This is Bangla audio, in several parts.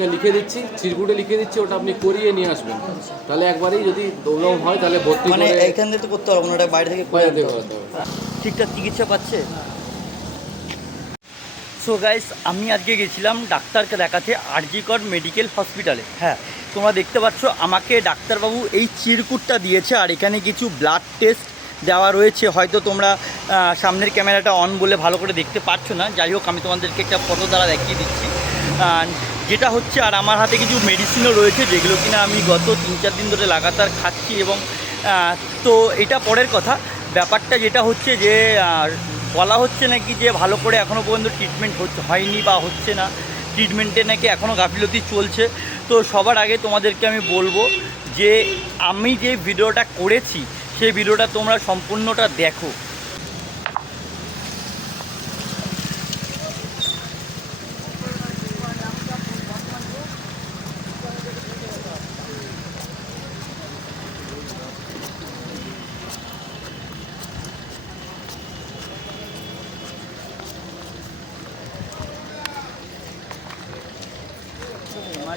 পরীক্ষা লিখে দিচ্ছি চিরকুটে লিখে দিচ্ছি ওটা আপনি করিয়ে নিয়ে আসবেন। তাহলে একবারেই যদি দৌলম হয় তাহলে ভর্তি মানে করে এইখান থেকে তো করতে হবে না ওটা বাইরে থেকে করে বাইরে থেকে হবে। হবে। ঠিকঠাক চিকিৎসা পাচ্ছে? সো গাইস আমি আজকে গেছিলাম ডাক্তারকে দেখাতে আরজিকর মেডিকেল হসপিটালে। হ্যাঁ তোমরা দেখতে পাচ্ছ আমাকে ডাক্তারবাবু এই চিরকুটটা দিয়েছে আর এখানে কিছু ব্লাড টেস্ট দেওয়া রয়েছে। হয়তো তোমরা সামনের ক্যামেরাটা অন বলে ভালো করে দেখতে পাচ্ছ না। যাই হোক আমি তোমাদেরকে একটা ফটো দ্বারা দেখিয়ে দিচ্ছি। যেটা হচ্ছে, আর আমার হাতে কিছু মেডিসিনও রয়েছে যেগুলো কিনা আমি গত তিন চার দিন ধরে লাগাতার খাচ্ছি এবং তো এটা পরের কথা। ব্যাপারটা যেটা হচ্ছে যে বলা হচ্ছে নাকি যে, ভালো করে এখনও পর্যন্ত ট্রিটমেন্ট হচ্ছে হয়নি বা হচ্ছে না। ট্রিটমেন্টে নাকি এখনও গাফিলতি চলছে। তো সবার আগে তোমাদেরকে আমি বলব যে, আমি যে ভিডিওটা করেছি, সেই ভিডিওটা তোমরা সম্পূর্ণটা দেখো।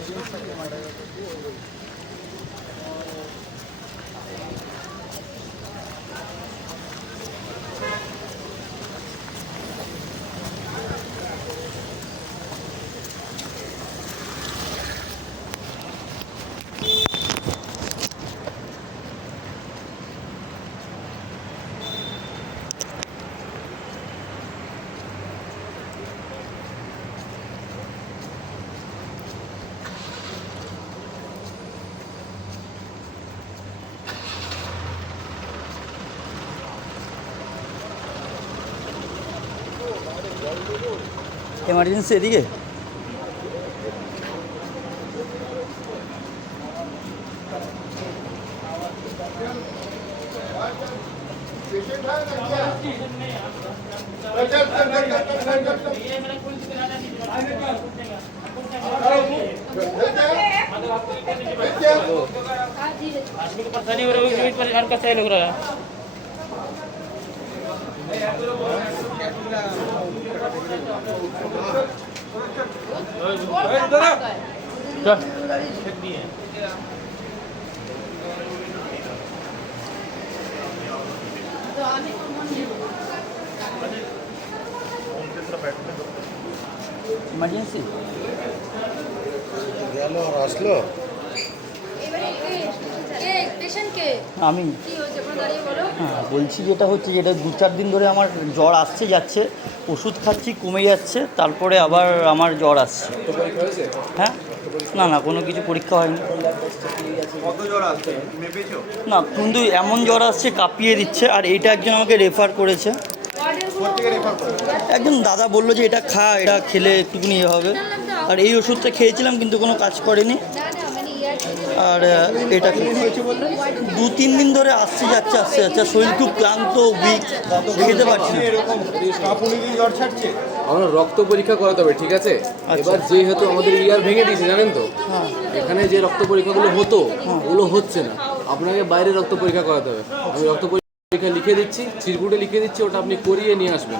ಅಧ್ಯಕ್ಷತೆ ಮಾಡೋದ್ರ ಬಗ್ಗೆ ಒಂದು এমার্জেন্সি এদিকে आदमी को परेशानी हो रही है वही परेशान कैसे है लोग रहा है ইমার্জেন্সি গেল আর আসলো এবারে কে কে পেশেন্ট কে আমি। কি হয়েছে? আপনার দাঁড়িয়ে বলো। হ্যাঁ বলছি যেটা হচ্ছে যেটা দু চার দিন ধরে আমার জ্বর আসছে যাচ্ছে। ওষুধ খাচ্ছি কমে যাচ্ছে তারপরে আবার আমার জ্বর আসছে। হ্যাঁ? না না কোনো কিছু পরীক্ষা হয়নি। না কিন্তু এমন জ্বর আসছে কাঁপিয়ে দিচ্ছে আর এইটা একজন আমাকে রেফার করেছে। একজন দাদা বলল যে এটা খা এটা খেলে একটুকুনি ইয়ে হবে। আর এই ওষুধটা খেয়েছিলাম কিন্তু কোনো কাজ করেনি। আর এটা দু তিন দিন ধরে আসছে যাচ্ছে আসছে যাচ্ছে। শরীর খুব ক্লান্ত উইক খেতে পারছি না। আমরা রক্ত পরীক্ষা করাতে হবে ঠিক আছে? এবার যেহেতু আমাদের ইয়ার ভেঙে দিয়েছে জানেন তো? এখানে যে রক্ত পরীক্ষাগুলো হতো ওগুলো হচ্ছে না। আপনাকে বাইরে রক্ত পরীক্ষা করাতে হবে। আমি রক্ত পরীক্ষা লিখে দিচ্ছি চিরকুটে লিখে দিচ্ছি ওটা আপনি করিয়ে নিয়ে আসবেন।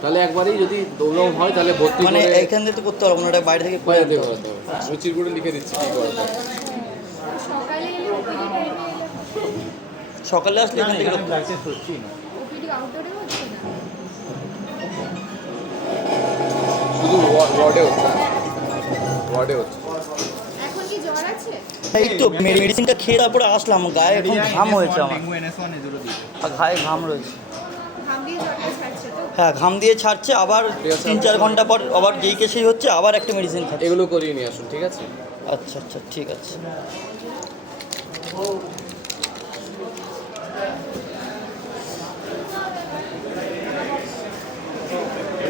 তাহলে একবারেই যদি দৌড়ম হয় তাহলে ভর্তি মানে করে এইখান থেকে করতে হবে না ওটা বাইরে থেকে। করাতে হবে। আমি চিরকুটে লিখে দিচ্ছি কি করাতে হবে? সকালে আসলে এখান থেকে রক্ত- ওপিডি আউটডোরে হচ্ছে না? শুধু ওয়ার্ডে হচ্ছে। ওয়ার্ডে হচ্ছে। এখন কি জ্বর আছে? এই তো মেডিসিনটা খেয়ে তারপরে আসলাম গায়ে এখন ঘাম হয়েছে আমার। আর গায়ে ঘাম রয়েছে। ঘাম দিয়ে জ্বরটা ছাড়ছে তো? হ্যাঁ ঘাম দিয়ে ছাড়ছে আবার তিন চার ঘণ্টা পর আবার যেই কে সেই হচ্ছে আবার একটা মেডিসিন খাচ্ছে। এগুলো করিয়ে নিয়ে আসুন ঠিক আছে? আচ্ছা আচ্ছা ঠিক আছে।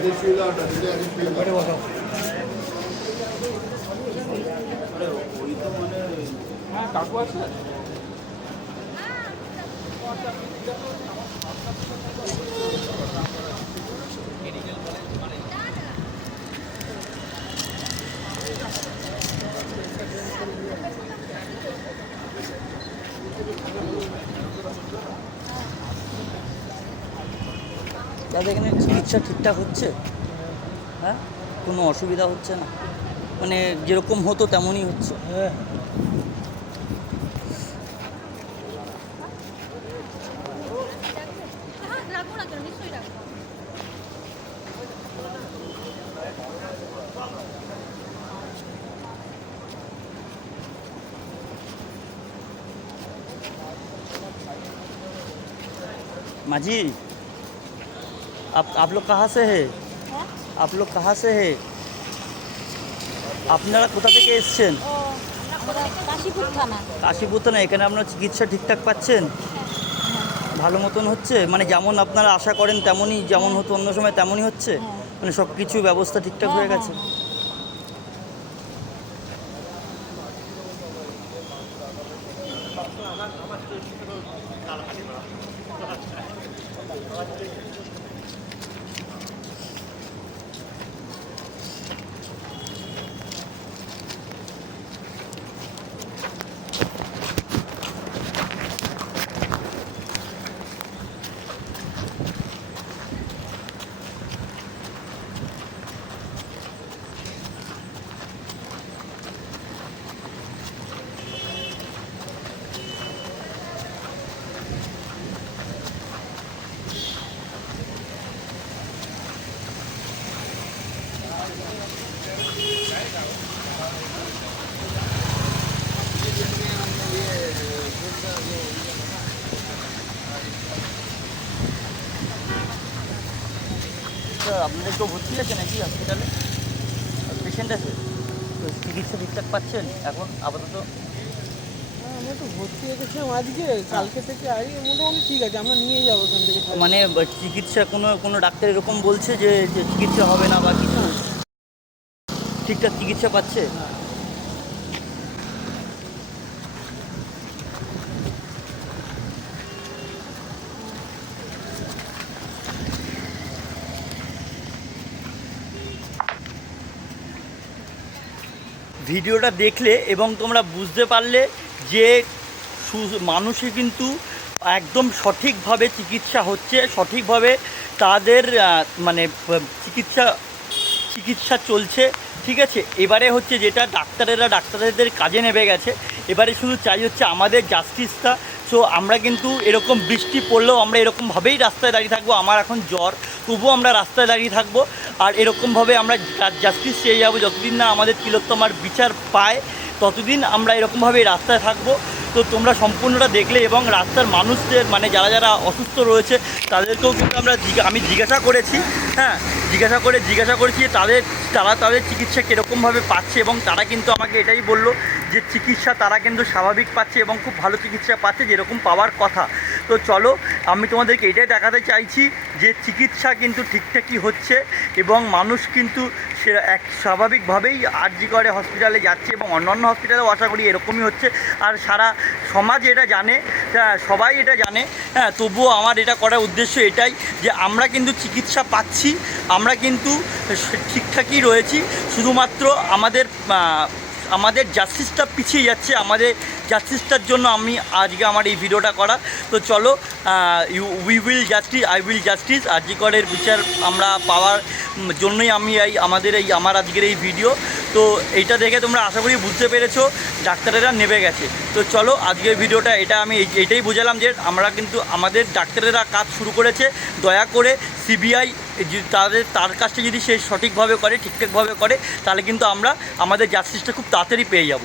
just feel out. I just feel out. কাকু আছে Thank you. দাদা এখানে চিকিৎসা ঠিকঠাক হচ্ছে হ্যাঁ কোনো অসুবিধা হচ্ছে না। মানে যেরকম হতো তেমনই হচ্ছে। হ্যাঁ। রাখব না কেন নিশ্চয়ই রাখব माझी आप आप लोग कहाँ से है आप लोग कहाँ से है আপনারা কোথা থেকে এসছেন ও আমরা কাশীপুর থানা কাশীপুর না এখানে আপনারা চিকিৎসা ঠিকঠাক পাচ্ছেন ভালো মতন হচ্ছে মানে যেমন আপনারা আশা করেন তেমনই যেমন হতো অন্য সময় তেমনই হচ্ছে মানে সব কিছু ব্যবস্থা ঠিকঠাক হয়ে গেছে আপনাদের কেউ ভর্তি আছে নাকি হসপিটালে পেশেন্ট আছে? তো চিকিৎসা ঠিকঠাক পাচ্ছেন? এখন আপাতত? হ্যাঁ, আমরা তো ভর্তি রেখেছিলাম আজকে। কালকে থেকে আই মোটামুটি ঠিক আছে আমরা নিয়ে যাব ওখান থেকে। মানে চিকিৎসা কোনো কোনো ডাক্তার এরকম বলছে যে যে চিকিৎসা হবে না বা কিছু? ঠিকঠাক চিকিৎসা পাচ্ছে? ভিডিওটা দেখলে এবং তোমরা বুঝতে পারলে যে মানুষই কিন্তু একদম সঠিকভাবে চিকিৎসা হচ্ছে, সঠিকভাবে তাদের মানে চিকিৎসা চিকিৎসা চলছে, ঠিক আছে? এবারে হচ্ছে যেটা ডাক্তারেরা, ডাক্তারদের কাজে নেবে গেছে। এবারে শুধু চাই হচ্ছে আমাদের জাস্টিসটা সো আমরা কিন্তু এরকম বৃষ্টি পড়লেও আমরা এরকমভাবেই রাস্তায় দাঁড়িয়ে থাকব। আমার এখন জ্বর, তবুও আমরা রাস্তায় দাঁড়িয়ে থাকব। আর এরকমভাবে আমরা জাস্টিস চেয়ে যাব। যতদিন না আমাদের তিলোত্তমার বিচার পায়, ততদিন আমরা এরকমভাবে রাস্তায় থাকব। তো তোমরা সম্পূর্ণটা দেখলে এবং রাস্তার মানুষদের মানে যারা যারা অসুস্থ রয়েছে, তাদেরকেও কিন্তু আমরা আমি জিজ্ঞাসা করেছি হ্যাঁ জিজ্ঞাসা করে, জিজ্ঞাসা করেছি তাদের, তারা তাদের চিকিৎসা কীরকমভাবে পাচ্ছে এবং তারা কিন্তু আমাকে এটাই বলল যে চিকিৎসা তারা কিন্তু স্বাভাবিক পাচ্ছে এবং খুব ভালো চিকিৎসা পাচ্ছে যেরকম পাওয়ার কথা। তো চলো, আমি তোমাদেরকে এটাই দেখাতে চাইছি যে চিকিৎসা কিন্তু ঠিকঠাকই হচ্ছে এবং মানুষ কিন্তু সে এক স্বাভাবিকভাবেই আরজি করে হসপিটালে যাচ্ছে এবং অন্যান্য হসপিটালেও আশা করি এরকমই হচ্ছে। আর সারা সমাজ এটা জানে সবাই এটা জানে হ্যাঁ তবুও আমার এটা করার উদ্দেশ্য এটাই যে আমরা কিন্তু চিকিৎসা পাচ্ছি, আমরা কিন্তু ঠিকঠাকই রয়েছি। শুধুমাত্র আমাদের আমাদের জাস্টিসটা পিছিয়ে যাচ্ছে, আমাদের জাস্টিসটার জন্য আমি আজকে আমার এই ভিডিওটা করা। তো চলো you we will justice I will justice আরজিকরের বিচার আমরা পাওয়ার জন্যই আমি এই, আমাদের এই, আমার আজকের এই ভিডিও তো এইটা দেখে তোমরা আশা করি বুঝতে পেরেছ, ডাক্তারেরা নেমে গেছে। তো চলো, আজকের ভিডিওটা এটা আমি এইটাই বুঝালাম যে আমরা কিন্তু আমাদের ডাক্তারেরা কাজ শুরু করেছে। দয়া করে সিবিআই তাদের, তার কাজটা যদি সে সঠিকভাবে করে, ঠিকঠাকভাবে করে, তাহলে কিন্তু আমরা আমাদের জাস্টিসটা খুব তাড়াতাড়ি পেয়ে যাব।